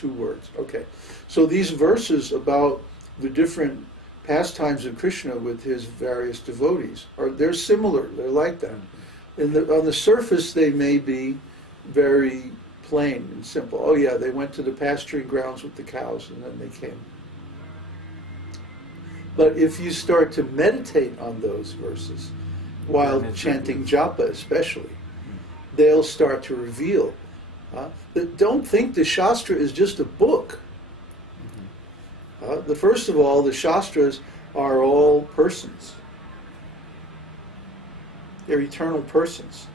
2 words. Okay. So these verses about the different pastimes of Krishna with his various devotees they're similar. They're like that. On the surface, they may be very plain and simple. Oh yeah, they went to the pasturing grounds with the cows and then they came. But if you start to meditate on those verses, while chanting japa especially, they'll start to reveal. Don't think the Shastra is just a book. First of all, the Shastras are all persons. They're eternal persons.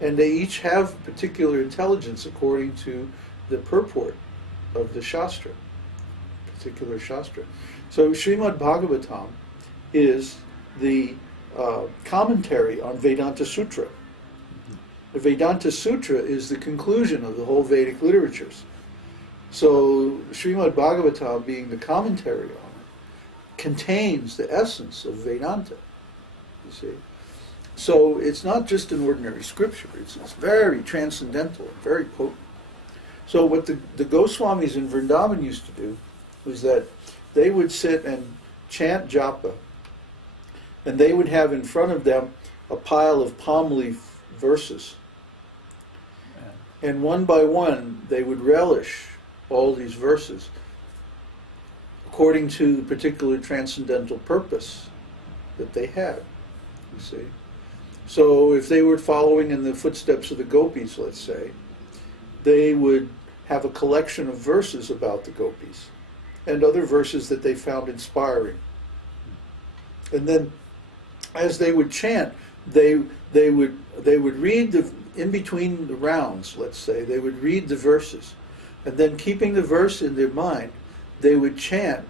And they each have particular intelligence according to the purport of the Shastra, particular Shastra. So Srimad Bhagavatam is the commentary on Vedanta Sutra. The Vedanta Sutra is the conclusion of the whole Vedic literatures. So Srimad Bhagavatam, being the commentary on it, contains the essence of Vedanta, you see. So it's not just an ordinary scripture, it's very transcendental, very potent. So what the Goswamis in Vrindavan used to do was that they would sit and chant japa, and they would have in front of them a pile of palm leaf verses. And one by one, they would relish all these verses according to the particular transcendental purpose that they had, you see. So if they were following in the footsteps of the gopis, let's say, they would have a collection of verses about the gopis and other verses that they found inspiring. And then as they would chant, they would read in between the rounds, let's say, they would read the verses. And then keeping the verse in their mind, they would chant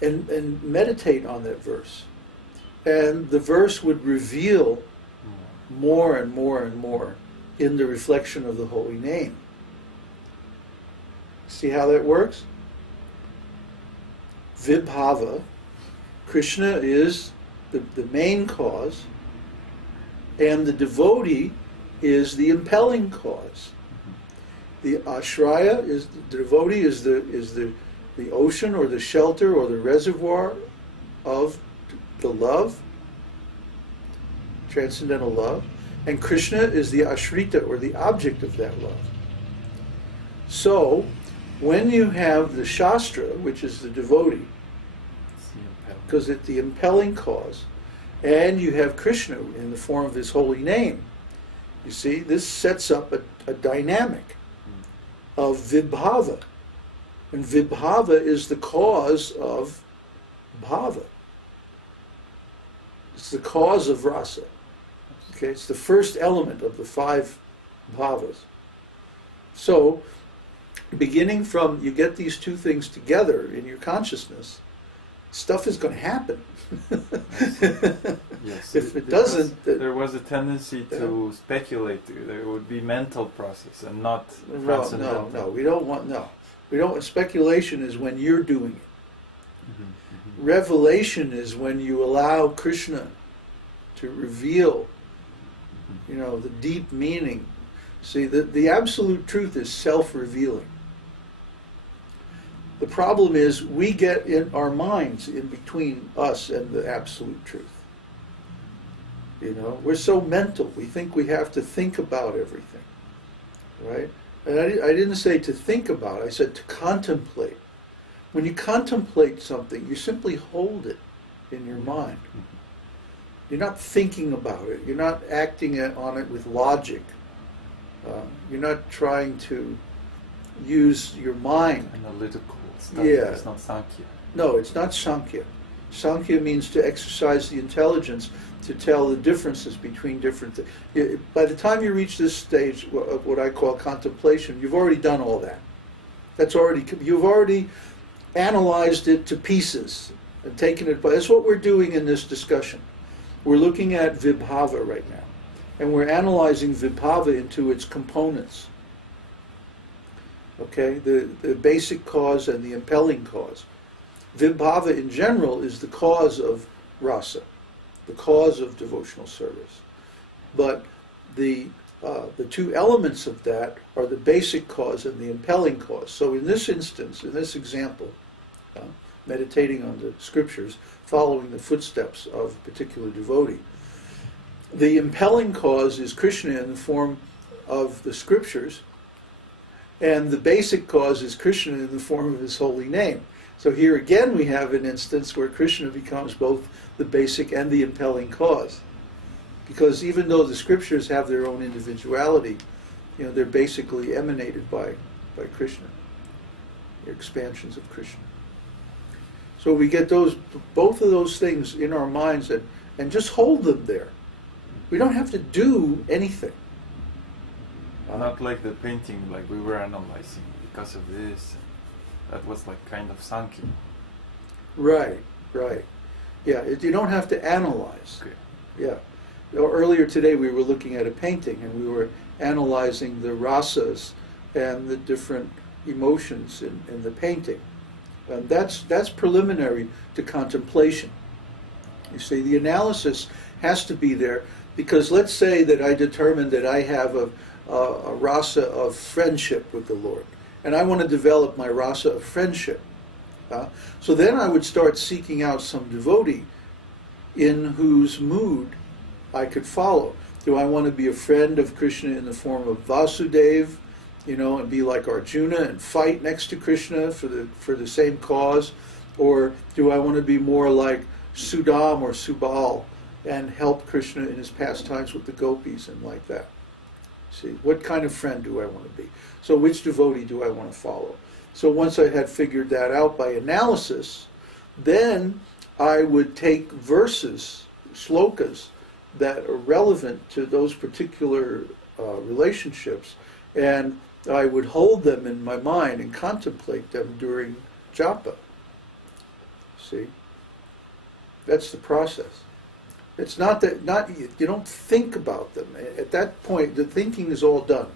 and meditate on that verse. And the verse would reveal more and more and more in the reflection of the holy name. See how that works? Vibhāva, Krishna is the main cause, and the devotee is the impelling cause. The ashraya is the devotee is the ocean or the shelter or the reservoir of the love, transcendental love, and Krishna is the ashrita or the object of that love. So when you have the Shastra, which is the devotee, because it's the impelling cause, and you have Krishna in the form of his holy name, you see, this sets up a dynamic of vibhāva. And vibhāva is the cause of bhava. It's the cause of rasa. Okay, it's the first element of the 5 bhavas. So, beginning from, you get these 2 things together in your consciousness, stuff is going to happen. Yes, if it doesn't... There was a tendency to speculate. There would be mental process and not transcendental. No, we don't want... No. We don't... Speculation is when you're doing it. Revelation is when you allow Krishna to reveal, you know, the deep meaning. See, the absolute truth is self-revealing. The problem is we get in our minds in between us and the absolute truth. You know, we're so mental. We think we have to think about everything, right? And I didn't say to think about, I said to contemplate. When you contemplate something, you simply hold it in your mind. You're not thinking about it. You're not acting on it with logic. You're not trying to use your mind. Analytical stuff. Yeah. It's not Sankhya. No, it's not Sankhya. Sankhya means to exercise the intelligence to tell the differences between different things. By the time you reach this stage of what I call contemplation, you've already done all that. You've already analyzed it to pieces and taken it. But that's what we're doing in this discussion. We're looking at vibhāva right now, and we're analyzing vibhāva into its components. Okay, the basic cause and the impelling cause. Vibhāva in general is the cause of rasa, the cause of devotional service. But the the two elements of that are the basic cause and the impelling cause. So in this instance, in this example, meditating on the scriptures, following the footsteps of a particular devotee, the impelling cause is Krishna in the form of the scriptures, and the basic cause is Krishna in the form of his holy name. So here again we have an instance where Krishna becomes both the basic and the impelling cause. Because even though the scriptures have their own individuality, they're basically emanated by Krishna. They're expansions of Krishna. So we get both of those things in our minds and just hold them there. We don't have to do anything. Not like the painting, like we were analyzing because of this. That was like kind of sunky. Right, right. Yeah, you don't have to analyze. Okay. Yeah. Earlier today we were looking at a painting and we were analyzing the rasas and the different emotions in the painting. And that's preliminary to contemplation. You see, the analysis has to be there because let's say that I determine that I have a rasa of friendship with the Lord, and I want to develop my rasa of friendship. So then I would start seeking out some devotee in whose mood I could follow. Do I want to be a friend of Krishna in the form of Vasudeva, and be like Arjuna and fight next to Krishna for the same cause? Or do I want to be more like Sudam or Subal and help Krishna in his pastimes with the gopis and like that? See, what kind of friend do I want to be? So which devotee do I want to follow? So once I had figured that out by analysis, then I would take verses, shlokas, that are relevant to those particular relationships, and I would hold them in my mind and contemplate them during japa. See? That's the process. It's not that you don't think about them. At that point, the thinking is all done.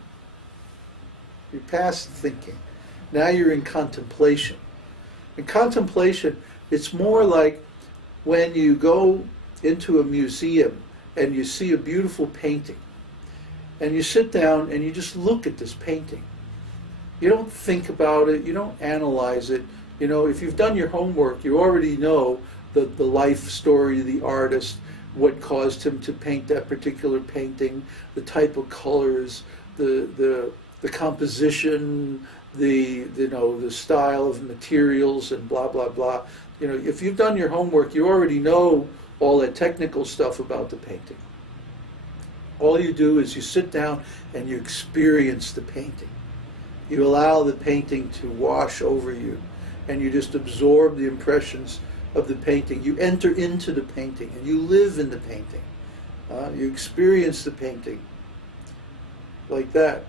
You're past thinking. Now you're in contemplation. In contemplation, it's more like when you go into a museum and you see a beautiful painting, and you sit down and you just look at this painting. You don't think about it, you don't analyze it. If you've done your homework, you already know the life story of the artist, what caused him to paint that particular painting, the type of colors, the composition, the style of materials, and blah blah blah. If you've done your homework, you already know all that technical stuff about the painting. All you do is you sit down and you experience the painting. You allow the painting to wash over you, and you just absorb the impressions of the painting. You enter into the painting and you live in the painting. You experience the painting like that.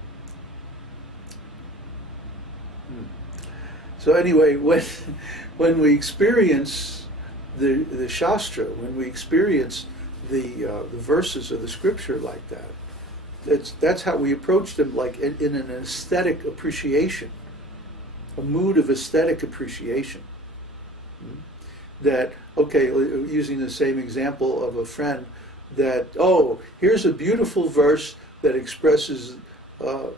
So anyway, when we experience the Shastra, when we experience the verses of the scripture like that, that's how we approach them, like in an aesthetic appreciation, a mood of aesthetic appreciation. That, okay, using the same example of a friend, that, oh, here's a beautiful verse that expresses the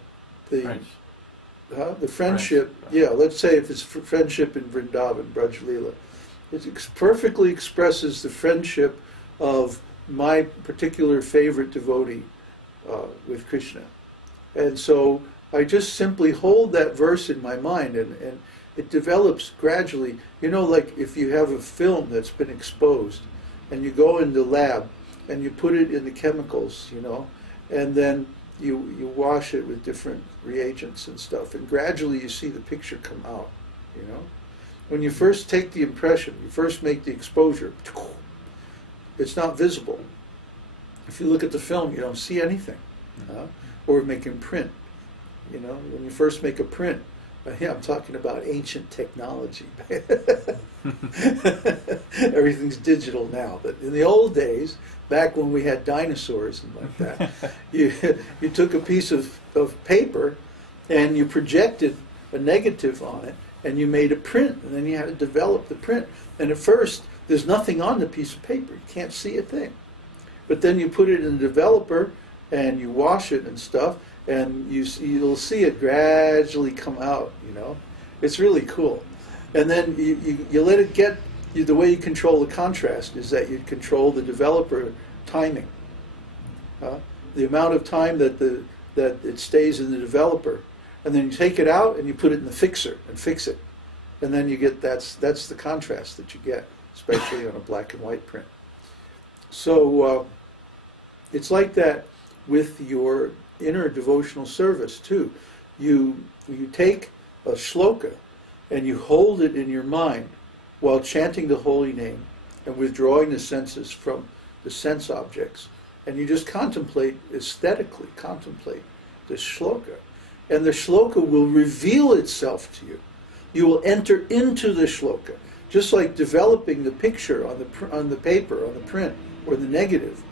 friendship. Yeah, let's say if it's friendship in Vrindavan, Braj Leela. It perfectly expresses the friendship of my particular favorite devotee with Krishna. And so I just simply hold that verse in my mind, and it develops gradually. Like if you have a film that's been exposed, and you go in the lab, and you put it in the chemicals, and then you wash it with different reagents and stuff, and gradually you see the picture come out, When you first take the impression, you first make the exposure, it's not visible. If you look at the film, you don't see anything. Or make a print. When you first make a print, I'm talking about ancient technology. Everything's digital now, but in the old days, back when we had dinosaurs and like that, you took a piece of paper and you projected a negative on it, and you made a print, and then you had to develop the print. And at first, there's nothing on the piece of paper. You can't see a thing. But then you put it in the developer, and you wash it and stuff, and you'll see it gradually come out. It's really cool. And then you let it get. The way you control the contrast is that you control the developer timing. The amount of time that it stays in the developer, and then you take it out and you put it in the fixer and fix it, and then you get that's the contrast that you get, especially on a black and white print. So it's like that with your inner devotional service too. You take a shloka and you hold it in your mind while chanting the holy name and withdrawing the senses from the sense objects. And you just contemplate, aesthetically contemplate this shloka. And the shloka will reveal itself to you. You will enter into the shloka, just like developing the picture on the paper, on the print, or the negative.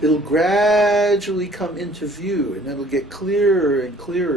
It'll gradually come into view, and it'll get clearer and clearer